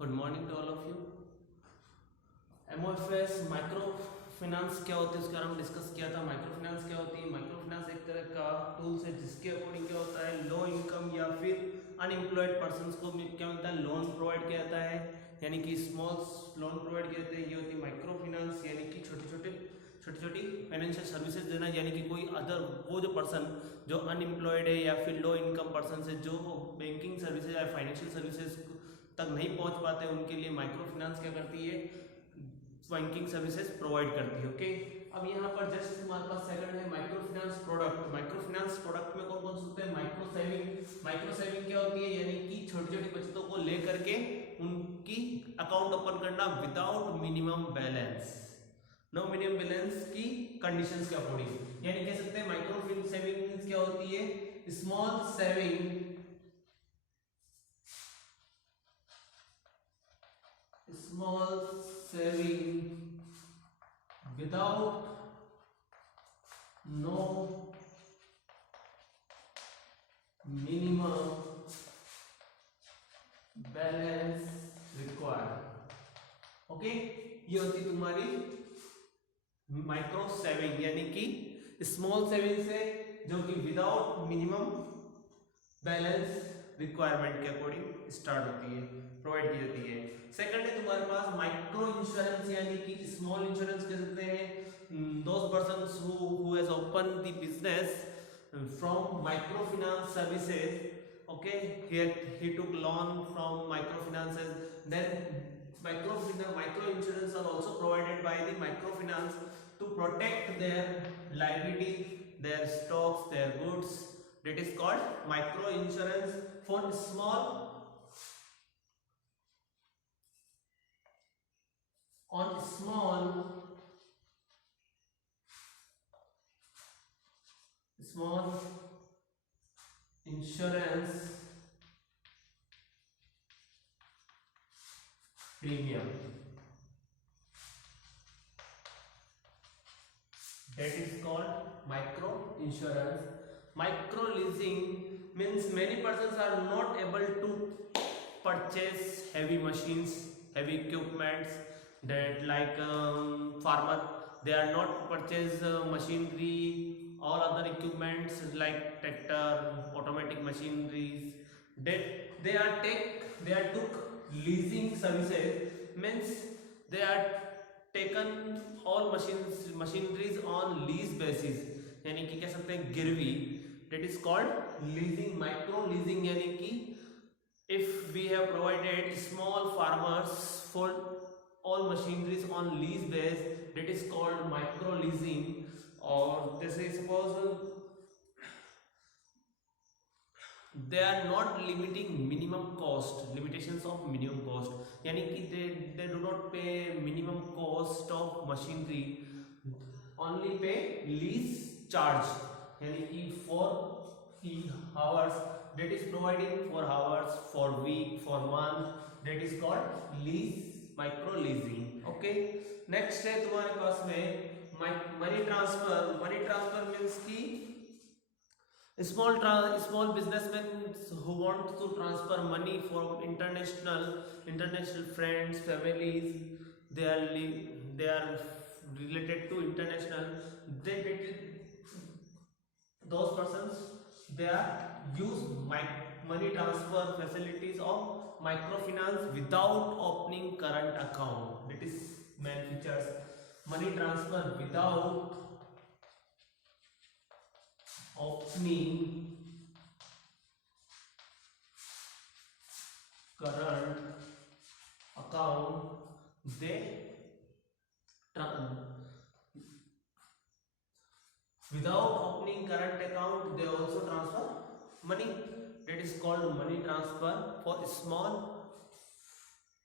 Good morning to all of you. MOFS micro finance क्या होती है उसके बारे में डिस्कस किया था। माइक्रो फाइनेंस क्या होती है? माइक्रो फाइनेंस एक तरह का टूल्स है जिसके अकॉर्डिंग क्या होता है, लो इनकम या फिर अनएम्प्लॉयड पर्सन्स को क्या मिलता है, लोन प्रोवाइड किया जाता है, यानी कि स्मॉल लोन प्रोवाइड किए जाते हैं। ये होती है माइक्रो फाइनेंस, यानी कि छोटी छोटी फाइनेंशियल सर्विसेज देना, यानी कि कोई अदर वो जो पर्सन जो अनएम्प्लॉयड है या फिर लो इनकम पर्सन है जो बैंकिंग सर्विसेज या फाइनेंशियल सर्विसेज तक नहीं पहुंच पाते, उनके लिए माइक्रो फाइनेंस क्या करती है, बैंकिंग सर्विसेज प्रोवाइड करती है। ओके, अब यहाँ पर जस्ट हमारे पास सेकंड है micro finance product. Micro finance product में कौन कौन से होते हैं? Micro saving. माइक्रो सेविंग क्या होती है? यानी कि छोटी छोटी बचतों को लेकर के उनकी अकाउंट ओपन करना without minimum balance, no minimum balance की कंडीशंस के अकॉर्डिंग, यानी कह सकते हैं माइक्रो सेविंग क्या होती है, small saving, small saving without no minimum balance required. Okay, ये होती तुम्हारी माइक्रो सेविंग, यानी कि स्मॉल सेविंग से जो कि विदाउट मिनिमम बैलेंस रिक्वायरमेंट के अकॉर्डिंग स्टार्ट होती है, प्रोवाइड की जाती है। सेकंड है तुम्हारे पास माइक्रो इंश्योरेंस, यानी कि स्मॉल इंश्योरेंस कह सकते हैं those persons who has open the business from micro finance services. Okay, he took loan from microfinances, then micro insurance are also provided by the microfinance to protect their liability, their stocks, their goods. That is called micro insurance for small insurance premium. That is called micro insurance. Micro leasing means many persons are not able to purchase heavy machines, heavy equipments, that like farmer, they are not purchase machinery, all other equipments like tractor, automatic machineries, that they are took leasing services, means they are taken all machineries on lease basis, यानी कि कह सकते हैं गिरवी। that is called leasing, micro leasing, यानी कि if we have provided small farmers for all machineries on lease base, that is called micro leasing। और जैसे suppose they are not limiting minimum cost, limitations of minimum cost, यानी कि they do not pay minimum cost of machinery, only pay lease charge, यानी कि for hours, that is providing for hours, for week, for month, that is called lease, micro leasing। okay, next है तुम्हारे पास में money transfer. Money transfer means की small businessmen who want to transfer money for international friends, families, they are related to international, those persons, they are use money transfer facilities of microfinance without opening current account. That is main features, money transfer without opening current account, they without opening current account they also transfer money. That is called money transfer for small,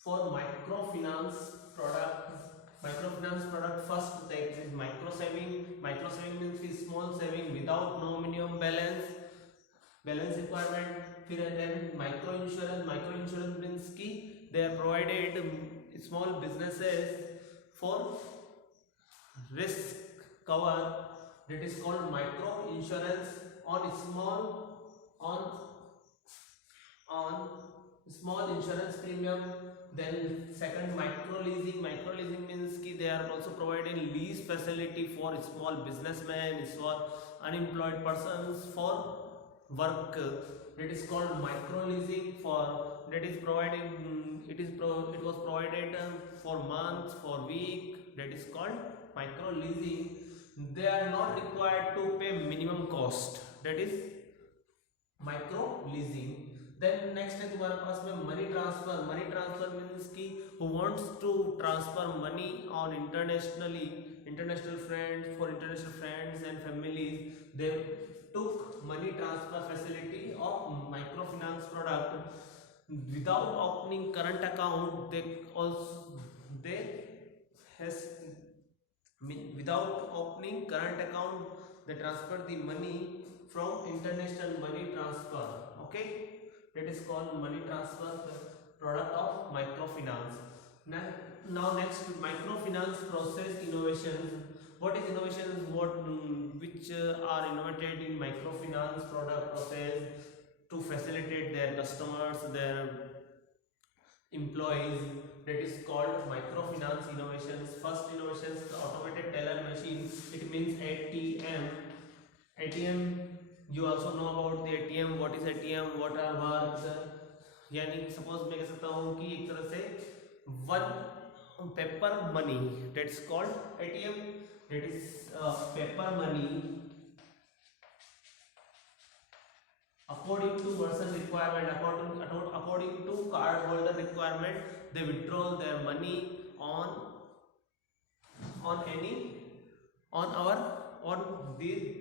for microfinance product. Microfinance product, first that is micro saving. Micro saving means small saving without no minimum balance requirement. फिर then micro insurance. Micro insurance means कि they are provided small businesses for risk cover, that is called micro insurance on small small insurance premium. Then second, micro leasing. Micro leasing means ki they are also providing lease facility for small businessmen, for unemployed persons for work. That is called micro leasing. For that is providing, it was provided for months, for week. That is called micro leasing. They are not required to pay minimum cost. That is micro leasing. Then next है तुम्हारे पास में money transfer. Money transfer means की who wants to transfer money on internationally, international friends, for international friends and families, they took money transfer facility of microfinance product without opening current account. They has without opening current account, they transfer the money from international money transfer. Okay, that is called money transfer product of microfinance. Now next, microfinance process innovation. What is innovation? Which are innovated in microfinance product process to facilitate their customers, their employees. That is called microfinance innovations. First innovation is automated teller machine. It means ATM. ATM, you also know about the ATM. What is ATM? What are works? यानी suppose मैं कह सकता हूँ कि एक तरह से one paper money, that's called ATM. That is paper money. According to person requirement, according to card holder requirement, they withdraw their money on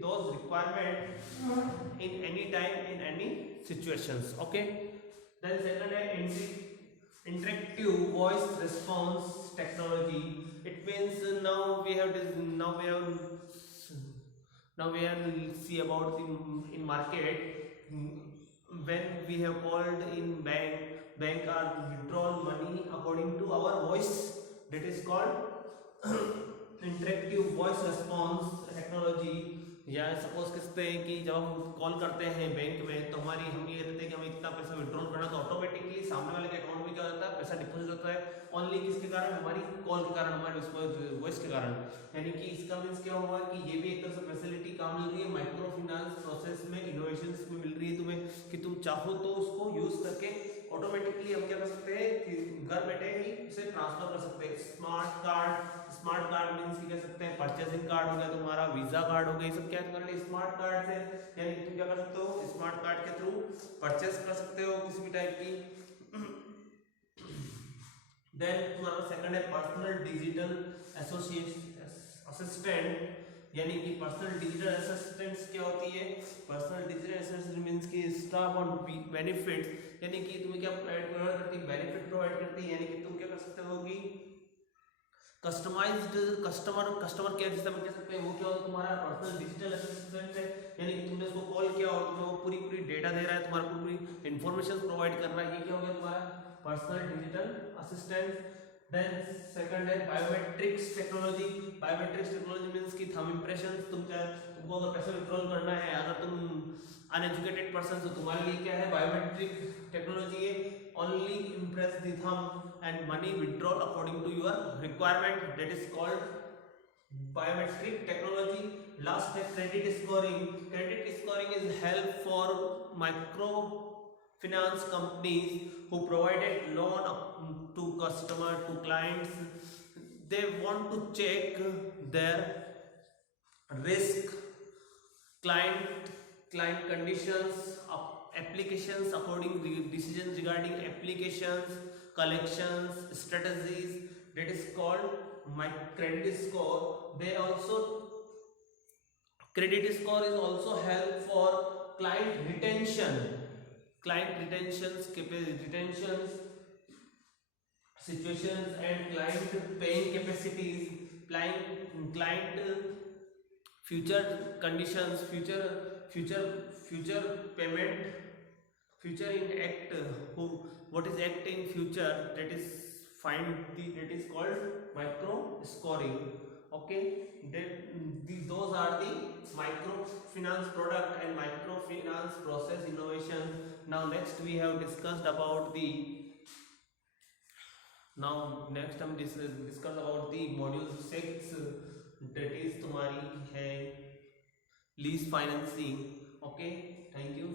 those requirement in any time, in any situations. Okay. Then second है interactive voice response technology. It means now we have see about in market, when we have called in bank are withdrawn money according to our voice. That is called interactive voice response technology. या suppose कहते हैं कि जब हम call करते हैं bank में, तो हमारी हम ये कहते हैं कि हमें इतना पैसा विड्रॉल करना, तो ऑटोमेटिकली सामने वाले के अकाउंट में क्या होता है, पैसा डिपॉजिट होता है. ओनली किसके कारण? हमारी कॉल के कारण, हमारे वॉइस के कारण. यानी कि इसका मीन्स क्या हुआ कि ये भी एक तरह से फैसिलिटी काम मिल रही है माइक्रो फाइनेंस प्रोसेस में, इनोवेशंस में मिल रही है तुम्हें, कि तुम चाहो तो उसको यूज करके ऑटोमेटिकली हम क्या कर सकते हैं कि घर बैठे ही इसे ट्रांसफर कर सकते हैं. स्मार्ट कार्ड मीन्स कह सकते हैं परचेसिंग कार्ड हो गया तुम्हारा, वीजा कार्ड हो गया, सब क्या है तुम्हारे लिए स्मार्ट कार्ड से. यानी तुम क्या कर सकते हो, स्मार्ट कार्ड के थ्रू परचेस कर सकते हो किसी भी टाइप की. देन तुम्हारा सेकंड है पर्सनल डिजिटल असिस्टेंट. यानी कि पर्सनल डिजिटल असिस्टेंट्स क्या होती है? पर्सनल डिजिटल असिस्टेंट मींस की स्टाफ ऑन बेनिफिट्स. यानी कि तुम्हें क्या प्रोवाइड करती है? बेनिफिट प्रोवाइड करती है. यानी कि तुम क्या कर सकते हो कि कस्टमाइज्ड कस्टमर केयर जिसे हम कह सकते हैं, वो क्या होता है? तुम्हारा पर्सनल डिजिटल असिस्टेंट है. यानी कि तुमने उसको कॉल किया और तुम्हें वो पूरी डेटा दे रहा है, तुम्हारा पूरी इन्फॉर्मेशन प्रोवाइड कर रहा है. ये क्या हो गया तुम्हारा personal digital assistant. Then second है biometrics technology. Biometrics technology means की थंब इंप्रेशन. तुमको अगर पैसा विड्रॉल करना है, अगर तुम अनएजुकेटेड पर्सन हो, तुम्हारे लिए क्या है? बायोमेट्रिक टेक्नोलॉजी है. Only impress the thumb and money withdrawal according to your requirement. That is called biometric technology. Last है credit scoring. Credit scoring is help for micro finance companies who provided loan to customer, to clients. They want to check their risk, client conditions, applications, according decisions regarding applications, collections strategies. That is called my credit score. They also credit score is also help for client retention situations and client paying capacities, client future conditions, future payment, future in act, what is act in future. That is called micro scoring. Okay, those are the microfinance product and microfinance process innovation. Now next we have discussed about the now next हम discuss about the module 6 that is तुम्हारी है lease financing. Okay, thank you.